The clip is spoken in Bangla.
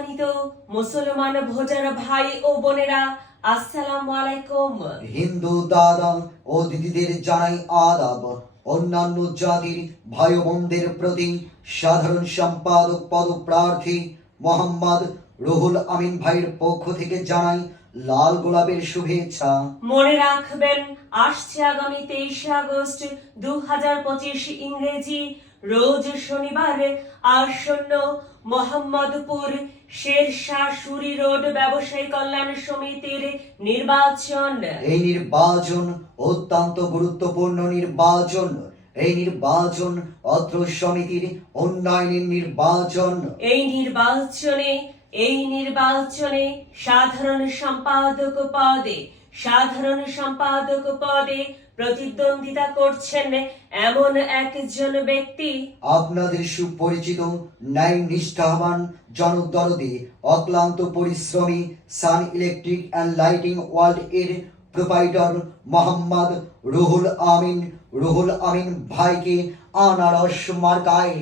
সম্মানিত মুসলমান ভোটার ভাই ও বোনেরা, আসসালামু আলাইকুম। হিন্দু দাদা ও দিদিদের জানাই আদাব। অন্যান্য জাতির ভাই বোনদের প্রতি সাধারণ সম্পাদক পদপ্রার্থী মোহাম্মদ রুহুল আমিন ভাইয়ের পক্ষ থেকে জানাই লাল গোলাপের শুভেচ্ছা। মনে রাখবেন, আসছে আগামী 23 আগস্ট 2025 ইংরেজি রোজ শনিবার আসন্ন মোহাম্মদপুর শেরশাহ সুরি রোড ব্যবসায়ী কল্যাণ সমিতির নির্বাচন। এই নির্বাচন অত্যন্ত গুরুত্বপূর্ণ নির্বাচন। এই নির্বাচন অত্র সমিতির উন্নয়নের নির্বাচন। এই নির্বাচনে সাধারণ সম্পাদক পদে প্রতিদ্বন্দ্বিতা করছেন এমন একজন ব্যক্তি, আপনাদের সুপরিচিত ন্যায় নিষ্ঠাবান জনদরদী অক্লান্ত পরিশ্রমী সান ইলেকট্রিক অ্যান্ড লাইটিং ওয়ার্ল্ড এর প্রোপাইটর মোহাম্মদ রুহুল আমিন ভাইকে আনারস মার্কায়